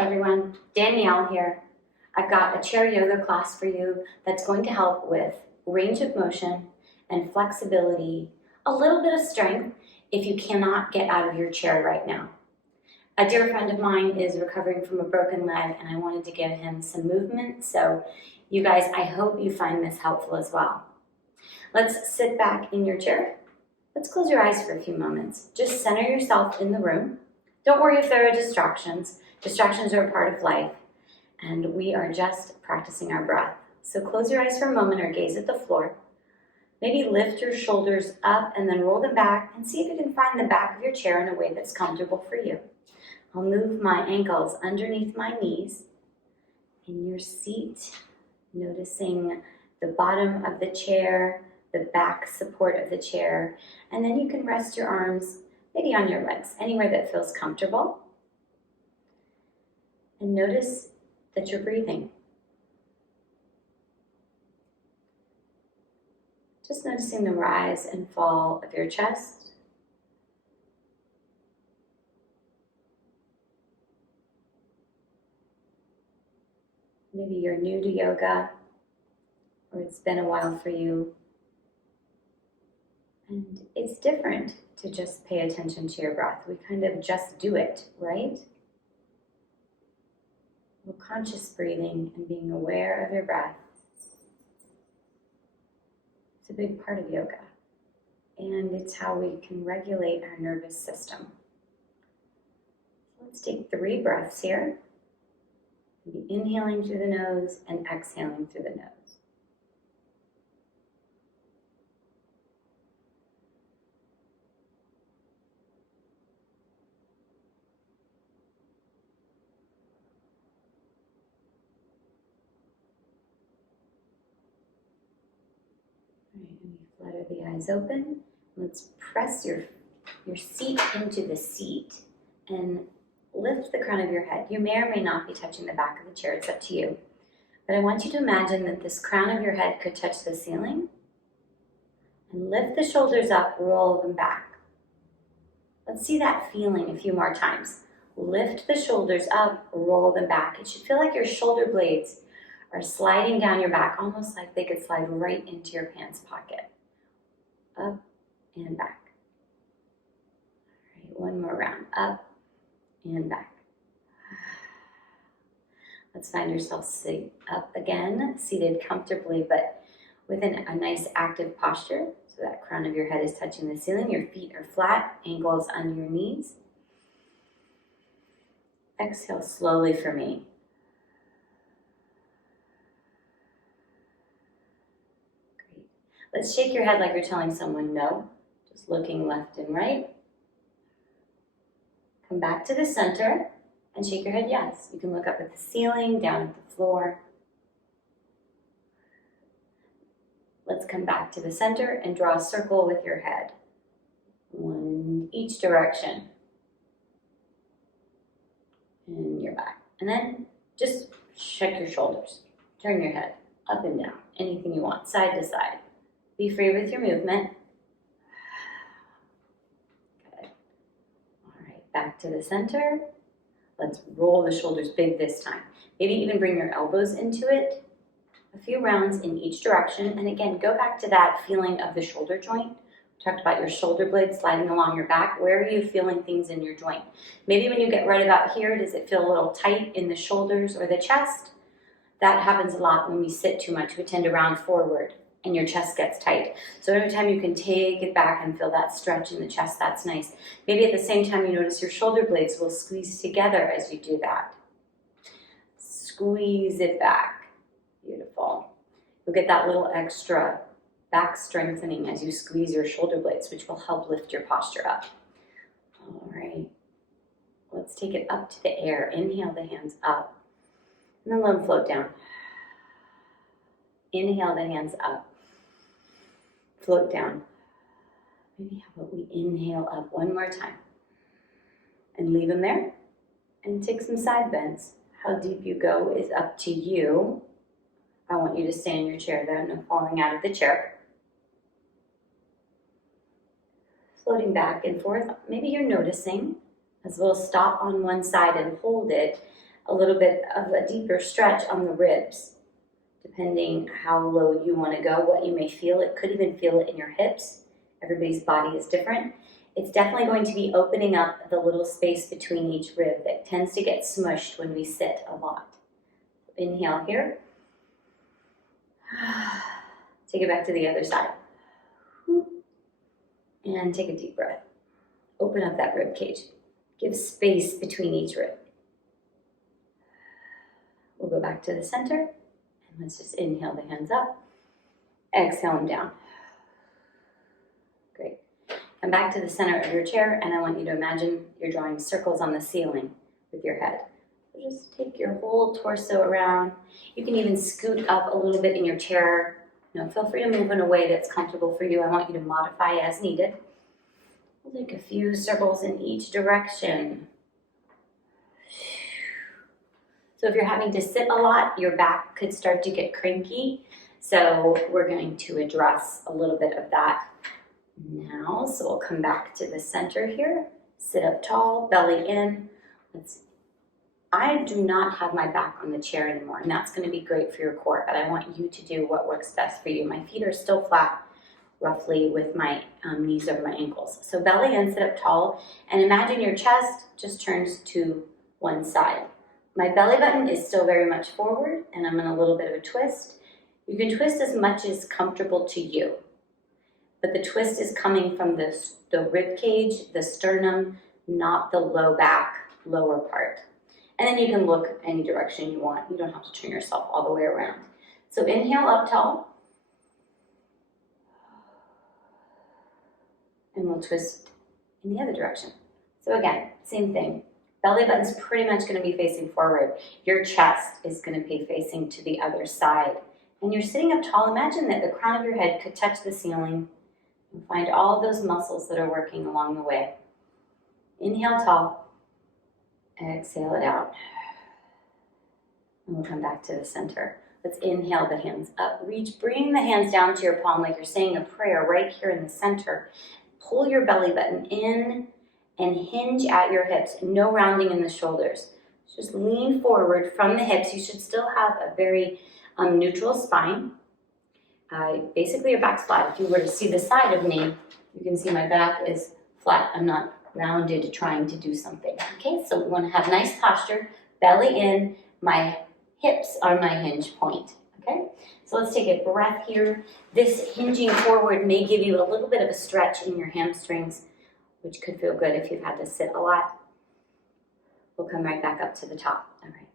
everyone, Danielle here. I've got a chair yoga class for you that's going to help with range of motion and flexibility, a little bit of strength if you cannot get out of your chair right now. A dear friend of mine is recovering from a broken leg and I wanted to give him some movement, so you guys, I hope you find this helpful as well. Let's sit back in your chair. Let's close your eyes for a few moments. Just center yourself in the room. Don't worry if there are distractions. Distractions are a part of life, and we are just practicing our breath. So close your eyes for a moment or gaze at the floor. Maybe lift your shoulders up and then roll them back and see if you can find the back of your chair in a way that's comfortable for you. I'll move my ankles underneath my knees. In your seat, noticing the bottom of the chair, the back support of the chair, and then you can rest your arms maybe on your legs, anywhere that feels comfortable. And notice that you're breathing. Just noticing the rise and fall of your chest. Maybe you're new to yoga, or it's been a while for you. And it's different to just pay attention to your breath. We kind of just do it, right? Well, conscious breathing and being aware of your breath, it's a big part of yoga. And it's how we can regulate our nervous system. Let's take 3 breaths here. Maybe inhaling through the nose and exhaling through the nose. And you flutter the eyes open. Let's press your seat into the seat and lift the crown of your head. You may or may not be touching the back of the chair, it's up to you. But I want you to imagine that this crown of your head could touch the ceiling. And lift the shoulders up, roll them back. Let's see that feeling a few more times. Lift the shoulders up, roll them back. It should feel like your shoulder blades are sliding down your back, almost like they could slide right into your pants pocket. Up and back. All right, one more round. Up and back. Let's find yourself sit up again, seated comfortably, but within a nice active posture. So that crown of your head is touching the ceiling. Your feet are flat, ankles under your knees. Exhale slowly for me. Let's shake your head like you're telling someone no, just looking left and right. Come back to the center and shake your head yes. You can look up at the ceiling, down at the floor. Let's come back to the center and draw a circle with your head. One in each direction. And you're back. And then just shake your shoulders. Turn your head up and down, anything you want, side to side. Be free with your movement. Good. All right, back to the center. Let's roll the shoulders big this time. Maybe even bring your elbows into it. A few rounds in each direction. And again, go back to that feeling of the shoulder joint. We talked about your shoulder blades sliding along your back. Where are you feeling things in your joint? Maybe when you get right about here, does it feel a little tight in the shoulders or the chest? That happens a lot when we sit too much. We tend to round forward and your chest gets tight. So every time you can take it back and feel that stretch in the chest, that's nice. Maybe at the same time you notice your shoulder blades will squeeze together as you do that. Squeeze it back. Beautiful. You'll get that little extra back strengthening as you squeeze your shoulder blades, which will help lift your posture up. All right. Let's take it up to the air. Inhale the hands up. And then let them float down. Inhale the hands up. Float down. Maybe how about we inhale up one more time. And leave them there. And take some side bends. How deep you go is up to you. I want you to stay in your chair though, no falling out of the chair. Floating back and forth. Maybe you're noticing as we'll stop on one side and hold it, a little bit of a deeper stretch on the ribs, depending how low you want to go, what you may feel. It could even feel it in your hips. Everybody's body is different. It's definitely going to be opening up the little space between each rib that tends to get smushed when we sit a lot. Inhale here. Take it back to the other side. And take a deep breath. Open up that rib cage. Give space between each rib. We'll go back to the center. And let's just inhale the hands up. Exhale them down. Great. Come back to the center of your chair, and I want you to imagine you're drawing circles on the ceiling with your head. So just take your whole torso around. You can even scoot up a little bit in your chair. Feel free to move in a way that's comfortable for you. I want you to modify as needed. We'll take a few circles in each direction. So if you're having to sit a lot, your back could start to get cranky. So we're going to address a little bit of that now. So we'll come back to the center here. Sit up tall, belly in. I do not have my back on the chair anymore, and that's going to be great for your core, but I want you to do what works best for you. My feet are still flat, roughly with my knees over my ankles. So belly in, sit up tall, and imagine your chest just turns to one side. My belly button is still very much forward, and I'm in a little bit of a twist. You can twist as much as comfortable to you, but the twist is coming from the rib cage, the sternum, not the low back, lower part. And then you can look any direction you want. You don't have to turn yourself all the way around. So inhale up tall. And we'll twist in the other direction. So again, same thing. Belly button's pretty much going to be facing forward. Your chest is going to be facing to the other side. And you're sitting up tall. Imagine that the crown of your head could touch the ceiling. And find all those muscles that are working along the way. Inhale tall. Exhale it out. And we'll come back to the center. Let's inhale the hands up. Reach, bring the hands down to your palm like you're saying a prayer right here in the center. Pull your belly button in and hinge at your hips. No rounding in the shoulders. Just lean forward from the hips. You should still have a very neutral spine. Basically your back's flat. If you were to see the side of me, you can see my back is flat. I'm not rounded trying to do something. Okay, so we want to have nice posture, belly in, my hips are my hinge point. Okay, so let's take a breath here. This hinging forward may give you a little bit of a stretch in your hamstrings, which could feel good if you've had to sit a lot. We'll come right back up to the top. All right,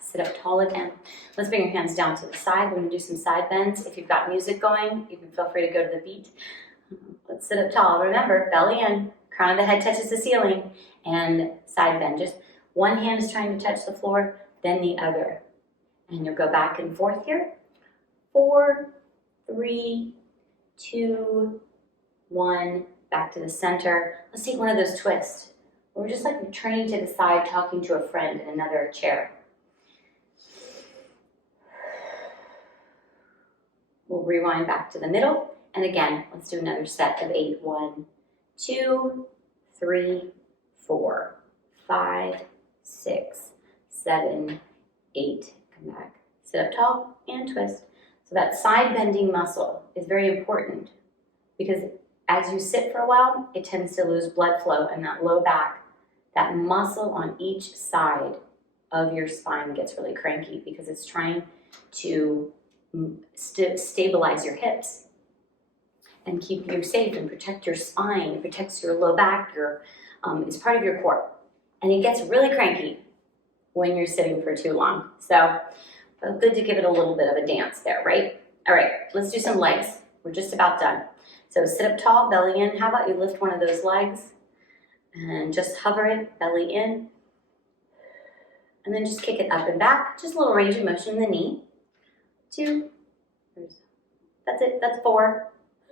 sit up tall again. Let's bring your hands down to the side. We're going to do some side bends. If you've got music going, you can feel free to go to the beat. Let's sit up tall. Remember, belly in. Crown of the head touches the ceiling, and side bend. Just one hand is trying to touch the floor, then the other. And you'll go back and forth here. 4, 3, 2, 1. Back to the center. Let's take one of those twists. We're just like turning to the side, talking to a friend in another chair. We'll rewind back to the middle. And again, let's do another set of 8. 1, 2, 3, 4, 5, 6, 7, 8. Come back. Sit up tall and twist. So that side bending muscle is very important because as you sit for a while, it tends to lose blood flow, and that low back, that muscle on each side of your spine gets really cranky because it's trying to stabilize your hips and keep you safe and protect your spine. It protects your low back. It's part of your core. And it gets really cranky when you're sitting for too long. So good to give it a little bit of a dance there, right? All right, let's do some legs. We're just about done. So sit up tall, belly in. How about you lift one of those legs and just hover it, belly in. And then just kick it up and back. Just a little range of motion in the knee. 2. That's it. That's 4.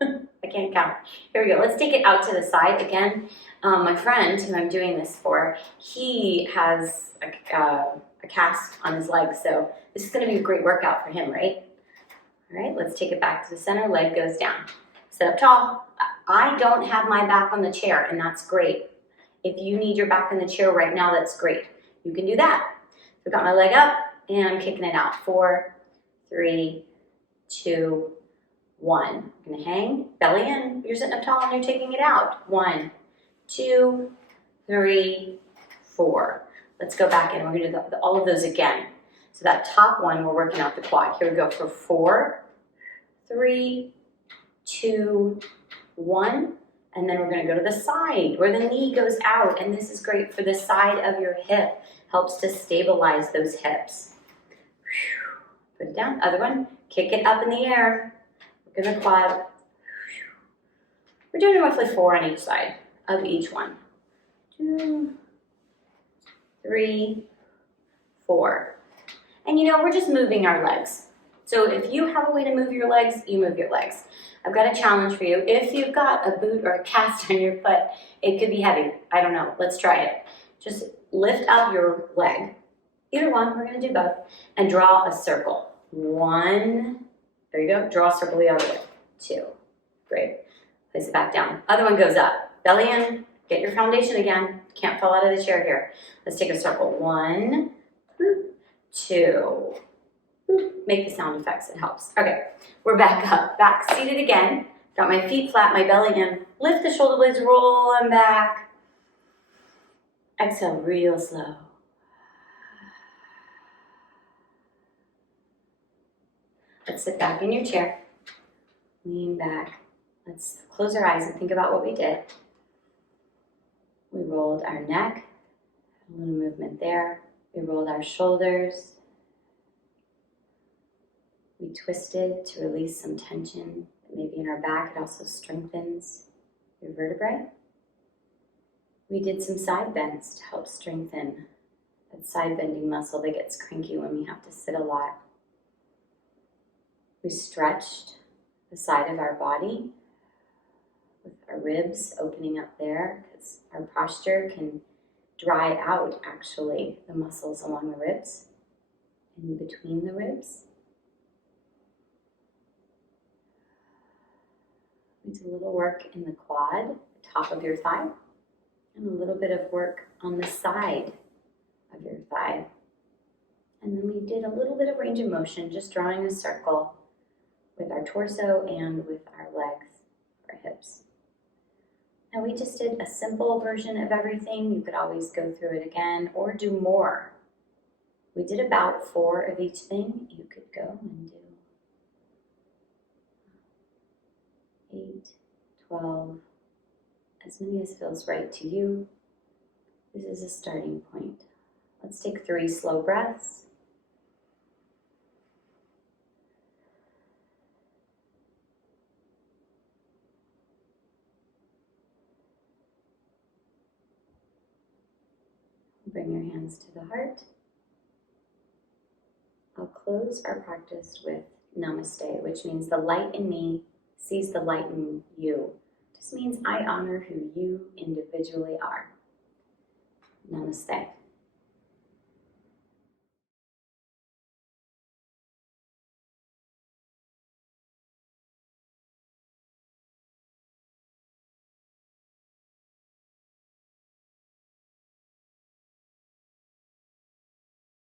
I can't count. Here we go. Let's take it out to the side again. My friend who I'm doing this for, he has a cast on his leg, so this is going to be a great workout for him, right? All right, let's take it back to the center. Leg goes down. Sit up tall. I don't have my back on the chair, and that's great. If you need your back in the chair right now, that's great. You can do that. So I've got my leg up and I'm kicking it out. 4, 3, 2, 1. I'm gonna hang, belly in. You're sitting up tall and you're taking it out. 1, 2, 3, 4. Let's go back in. We're gonna do all of those again. So that top one, we're working out the quad. Here we go for 4, 3, 2, 1. And then we're gonna go to the side where the knee goes out. And this is great for the side of your hip. Helps to stabilize those hips. Put it down. Other one, kick it up in the air. Look at the quad. We're doing roughly 4 on each side of each one. 2, 3, 4. And you know, we're just moving our legs. So if you have a way to move your legs, you move your legs. I've got a challenge for you. If you've got a boot or a cast on your foot, it could be heavy. I don't know. Let's try it. Just lift up your leg. Either one, we're gonna do both. And draw a circle. 1, there you go. Draw a circle the other way. 2, great. Place it back down. Other one goes up. Belly in, get your foundation again. Can't fall out of the chair here. Let's take a circle. 1, 2, make the sound effects, it helps. Okay, we're back up, back seated again. Got my feet flat, my belly in. Lift the shoulder blades, roll them back. Exhale real slow. Let's sit back in your chair. Lean back. Let's close our eyes and think about what we did. We rolled our neck, a little movement there. We rolled our shoulders. We twisted to release some tension, maybe in our back. It also strengthens your vertebrae. We did some side bends to help strengthen that side bending muscle that gets cranky when we have to sit a lot. We stretched the side of our body with our ribs opening up there because our posture can dry out actually the muscles along the ribs and in between the ribs. We did a little work in the quad, the top of your thigh, and a little bit of work on the side of your thigh. And then we did a little bit of range of motion, just drawing a circle with our torso and with our legs, our hips. Now we just did a simple version of everything. You could always go through it again or do more. We did about 4 of each thing. You could go and do 8, 12, as many as feels right to you. This is a starting point. Let's take 3 slow breaths. Bring your hands to the heart. I'll close our practice with Namaste, which means the light in me sees the light in you. Just means I honor who you individually are. Namaste.